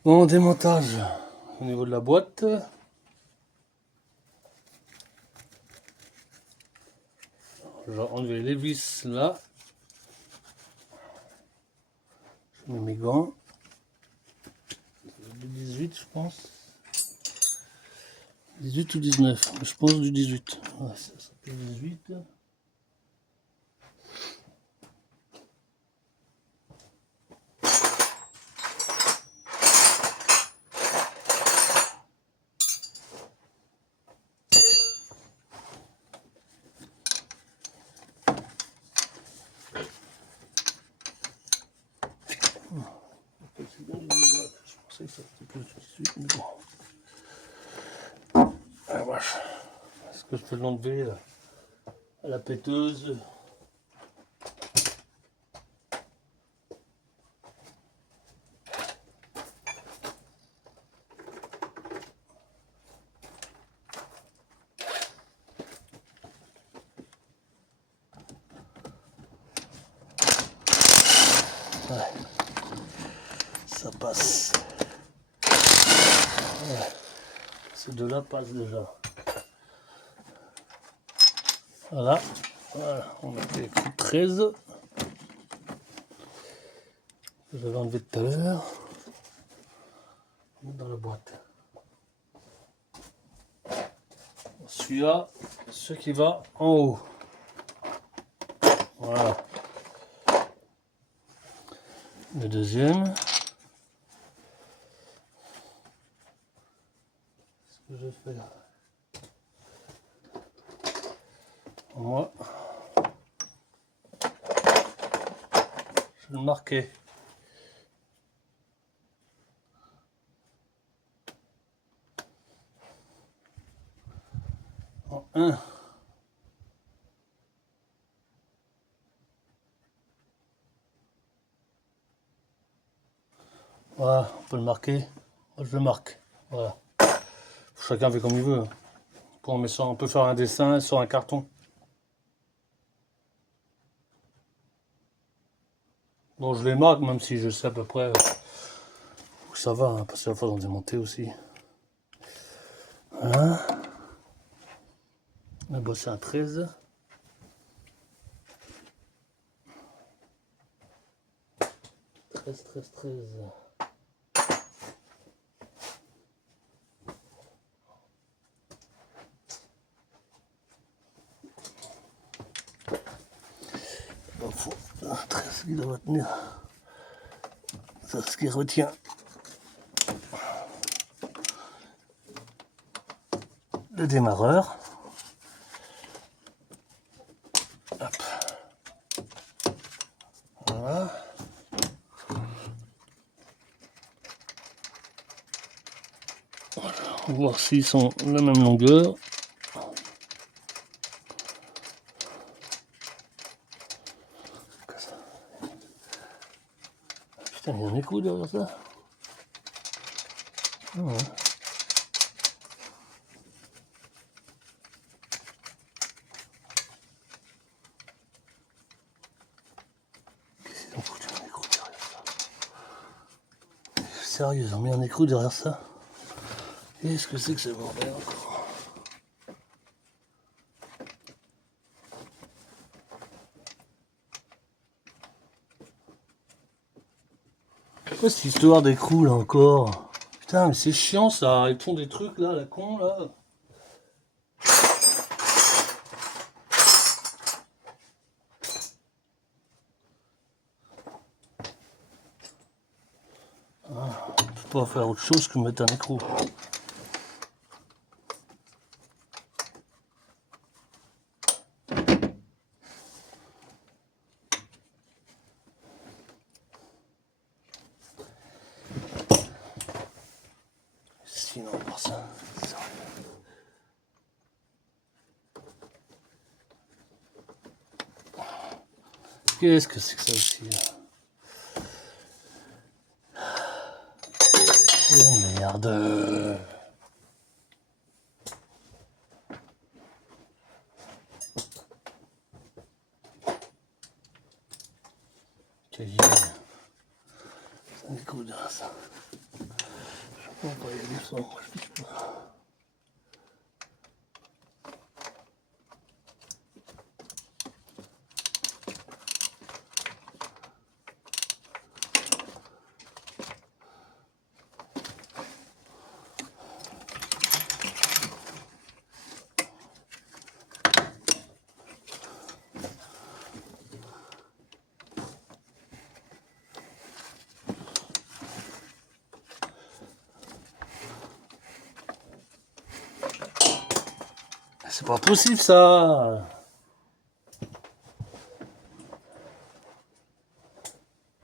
Bon, démontage au niveau de la boîte. Je vais enlever les vis là. Je mets mes gants. Du 18 je pense. 18 ou 19, je pense du 18. Ouais, ça s'appelle 18. Je pensais que ça c'était plus du 18, mais bon. Ah, vache. Est-ce que je peux l'enlever à la péteuse? Ouais. Ça passe. Ouais. Ces deux-là passent déjà. Voilà. Voilà. On a fait les coups de 13. Que j'avais enlevé tout à l'heure. Dans la boîte. Celui-là, ce qui va en haut. Voilà. Le deuxième. Ce que je fais là. Moi, je vais le marquer. Hein. Voilà, on peut le marquer. Moi, je le marque. Voilà. Chacun fait comme il veut. On peut faire un dessin sur un carton. Bon, je les marque, même si je sais à peu près où ça va, hein, parce qu'il va falloir en démonter aussi. Voilà. On a bossé un 13. 13, 13, 13. Il faut un 13 qui doit tenir. C'est ce qui retient. Le démarreur. Hop. Voilà. Voilà. On va voir s'ils sont de la même longueur. Putain, il y a un écrou derrière ça. Ah ouais. Qu'est-ce qu'ils ont foutu un écrou derrière ça? Sérieux, ils ont mis un écrou derrière ça? Qu'est-ce que c'est que ce bordel encore? Pourquoi cette histoire d'écrou là encore? Putain, mais c'est chiant ça, ils font des trucs là, la con là. Ah, on peut pas faire autre chose que mettre un écrou. Sinon, par ça. Qu'est-ce que c'est que ça aussi là? Oh merde! Quasi. C'est un écrou derrière ça. Je sais pas, il y a du sang, moi je touche pas. C'est pas possible ça!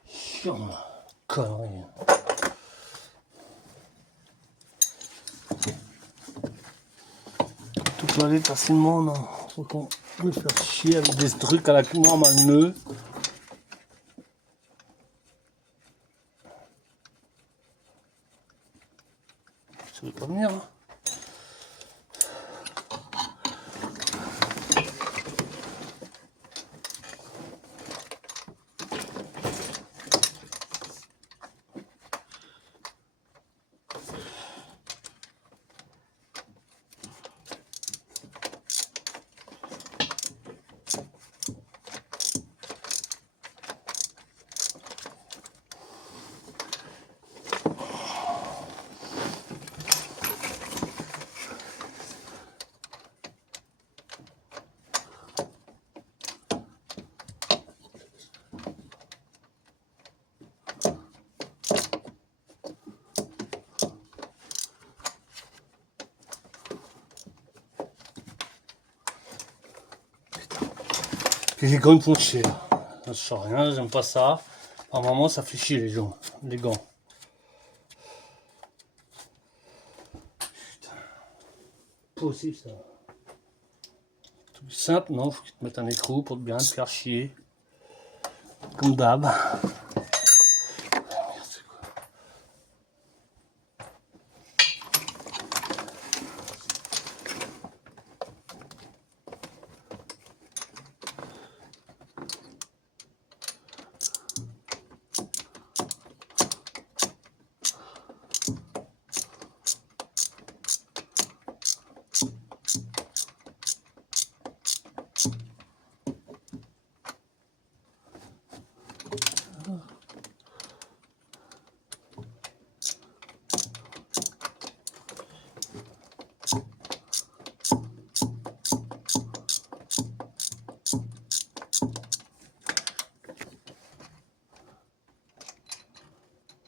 Chiant, connerie. Tout peut aller facilement, non? Faut qu'on me faire chier avec des trucs à la normale nœud. Ça veut pas venir, hein? Les gants ils me font chier là. Je sais rien, j'aime pas ça. À un moment ça fait chier les gants. Putain. Pas possible ça. plus simple, non, faut que tu te mettes un écrou pour bien te faire chier. Comme d'hab.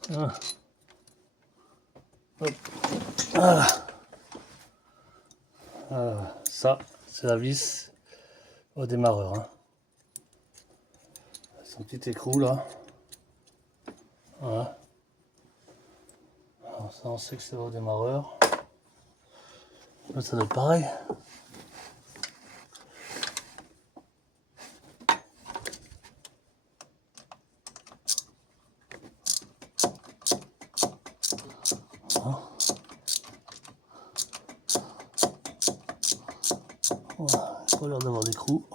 Voilà. Hop. Voilà. Voilà. Ça, c'est la vis au démarreur. Hein. Son petit écrou là. Voilà. Alors ça, on sait que c'est au démarreur. Là, ça doit être pareil. Voilà, il n'a pas l'air d'avoir d'écrou.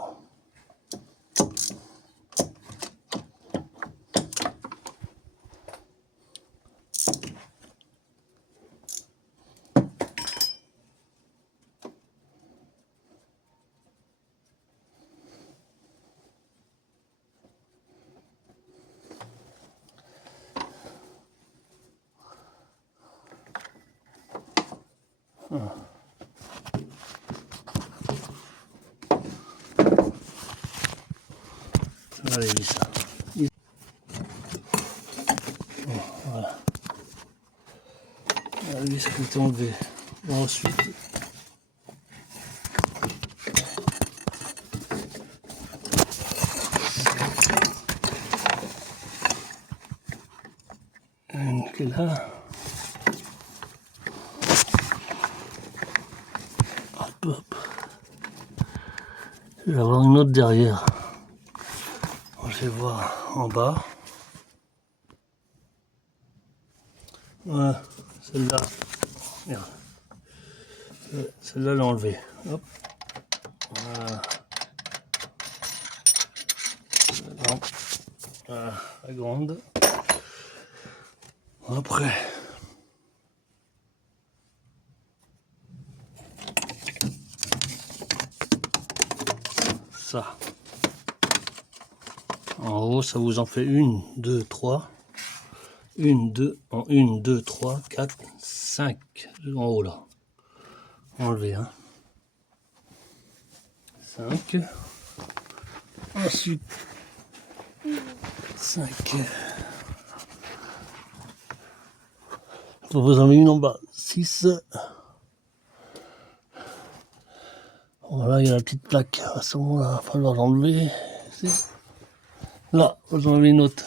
Voilà. Allez, ça. Voilà. La vis qui est enlevée. Ensuite, une qui est là. Hop, hop. Je vais avoir une autre derrière. Je vais voir en bas. Voilà, celle-là. Merde. Celle-là, elle est enlevée. Hop. Voilà. Voilà, la grande. Après. Ça. En haut, ça vous en fait 1, 2, 3. 1, 2, 1, 2, 3, 4, 5. En haut là. Enlevé, hein. 5. Ensuite, 5. Vous en avez une en bas. 6. Voilà, il y a la petite plaque. À ce moment-là, il va falloir l'enlever. Là, vous en avez une autre.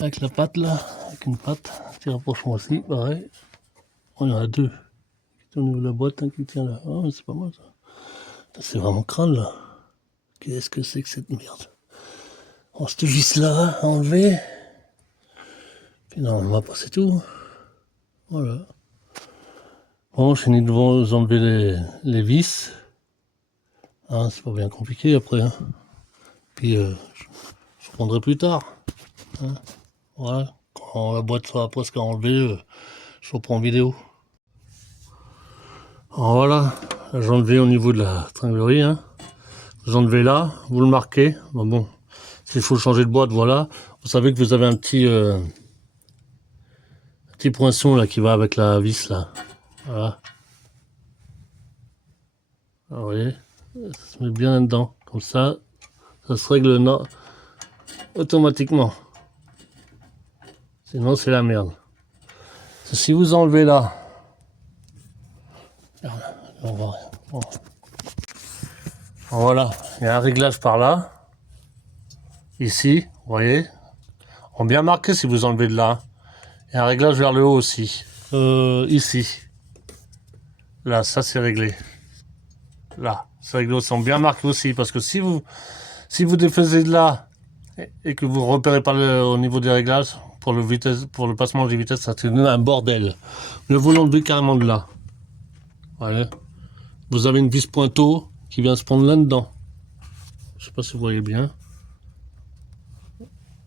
Avec la patte là, avec une patte. Petit rapprochement aussi, pareil. On en a deux. Qui au niveau de la boîte, hein, qui tient là. Oh, c'est pas mal ça. C'est vraiment crâne là. Qu'est-ce que c'est que cette merde? On cette vis là, enlever. Puis normalement, pas c'est tout. Voilà. Bon, je finis de vous enlever les vis. Hein, c'est pas bien compliqué après. Hein. Puis je prendrai plus tard. Hein. Voilà. Quand la boîte sera presque enlevée, je reprends en vidéo. Alors voilà, j'ai enlevé au niveau de la tringlerie. Hein. Vous enlevez là, vous le marquez. Bon, s'il faut changer de boîte, voilà. Vous savez que vous avez un petit poinçon là qui va avec la vis là. Voilà. Alors, vous voyez, ça se met bien dedans. Comme ça se règle automatiquement. Sinon c'est la merde. Si vous enlevez là, on va, bon. Voilà, il y a un réglage par là. Ici, vous voyez. On bien marqué si vous enlevez de là. Il y a un réglage vers le haut aussi. Ici. Là, ça c'est réglé. Là, ces réglages sont bien marqués aussi, parce que si vous défaisez de là et que vous repérez pas au niveau des réglages, pour le passement des vitesses, ça devient un bordel. Mais vous l'enlevez carrément de là. Voilà. Vous avez une vis pointeau qui vient se prendre là-dedans. Je sais pas si vous voyez bien.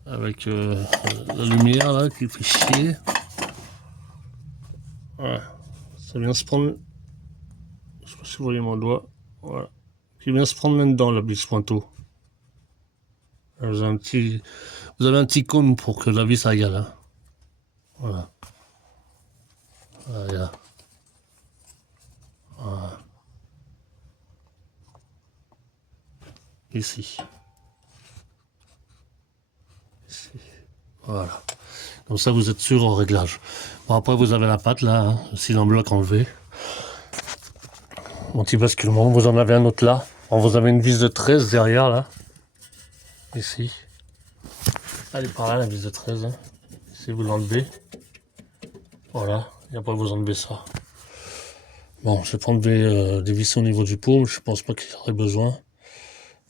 Avec la lumière là qui fait chier. Voilà. Ça vient se prendre. Je sais pas si vous voyez mon doigt. Voilà. Qui vient se prendre là-dedans, la vis pointeau. Vous avez un petit cône pour que la vis aille là. Voilà. Voilà. Voilà. Ici. Voilà. Comme ça, vous êtes sûr au réglage. Bon, après, vous avez la patte là, hein, le cylindre bloc enlevé. Anti-basculement, vous en avez un autre là. Vous avez une vis de 13 derrière là. Ici. Elle est par là, la vis de 13. Hein. Ici, vous l'enlevez. Voilà. Et après, vous enlevez ça. Bon, je vais prendre des vis au niveau du pot, mais je pense pas qu'il y aurait besoin.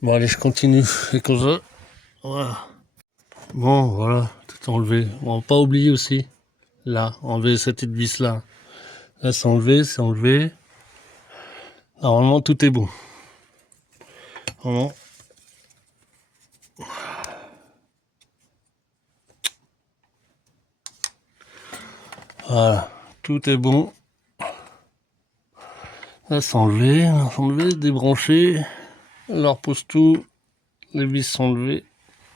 Bon, allez, je continue. Et comme ça. Voilà. Bon, voilà, tout enlevé. Bon, pas oublier aussi, là, enlever cette petite vis là. Là, c'est enlevé, c'est enlevé. Normalement, tout est bon. Normalement. Voilà, tout est bon. Là, c'est enlevé, débranché. Là, on repose tout. Les vis sont enlevées.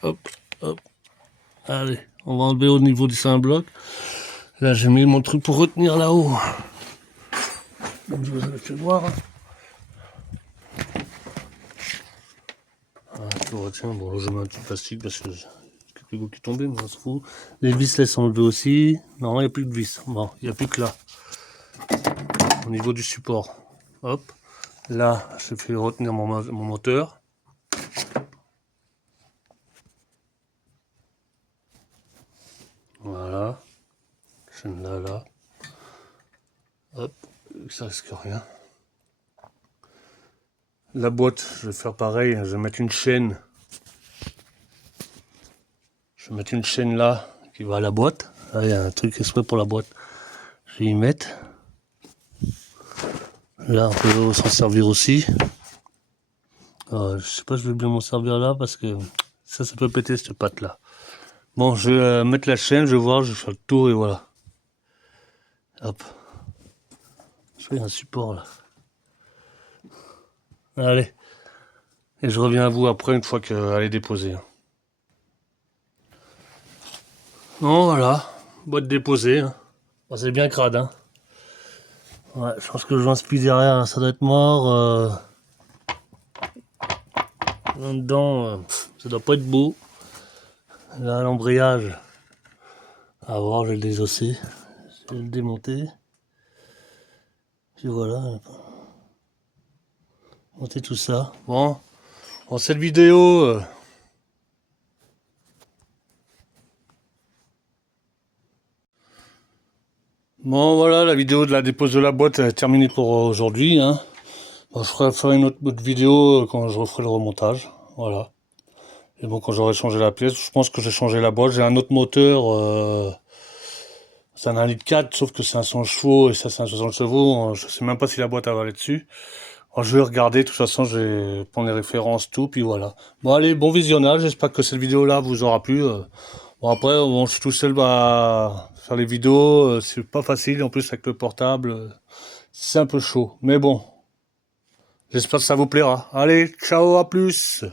Hop, hop. Allez, on va enlever au niveau du sein bloc. Là, j'ai mis mon truc pour retenir là-haut. Donc, vous avez fait voir. Ah, je le retiens. Bon, je mets un petit plastique parce que quelques gouttes qui tombaient, mais on se fout. Les vis, les sont enlevées aussi. Non, il n'y a plus de vis. Bon, il n'y a plus que là. Au niveau du support. Hop. Là, je fais retenir mon moteur. Voilà. Chaîne là, là. Hop. Ça risque rien. La boîte, je vais faire pareil. Je vais mettre une chaîne. Je vais mettre une chaîne là qui va à la boîte. Là, il y a un truc exprès pour la boîte. Je vais y mettre. Là, on peut s'en servir aussi. Je sais pas, je vais bien m'en servir là parce que ça peut péter cette patte là. Bon, je vais mettre la chaîne, je vais voir, je vais faire le tour et voilà. Hop. Je fais un support là. Allez. Et je reviens à vous après une fois qu'elle est déposée. Bon, voilà. Boîte déposée. Hein. Bon, c'est bien crade. Hein. Ouais, je pense que le joint spi derrière, ça doit être mort. Là-dedans, ça doit pas être beau. Là, l'embrayage. À voir, je vais le désosser. Je vais le démonter. Puis voilà. Monter tout ça. Bon, en cette vidéo. Bon, voilà, la vidéo de la dépose de la boîte est terminée pour aujourd'hui. Hein. Bon, je ferai une autre vidéo quand je referai le remontage. Voilà. Et bon, quand j'aurai changé la pièce, je pense que j'ai changé la boîte. J'ai un autre moteur. C'est un 1,4 litre, sauf que c'est un 100 chevaux et ça c'est un 60 chevaux. Je sais même pas si la boîte va aller dessus. Alors, je vais regarder, de toute façon je vais prendre les références, tout, puis voilà. Bon allez, bon visionnage, j'espère que cette vidéo là vous aura plu. Bon après, bon, je suis tout seul à faire les vidéos, c'est pas facile, en plus avec le portable, c'est un peu chaud. Mais bon, j'espère que ça vous plaira. Allez, ciao, à plus.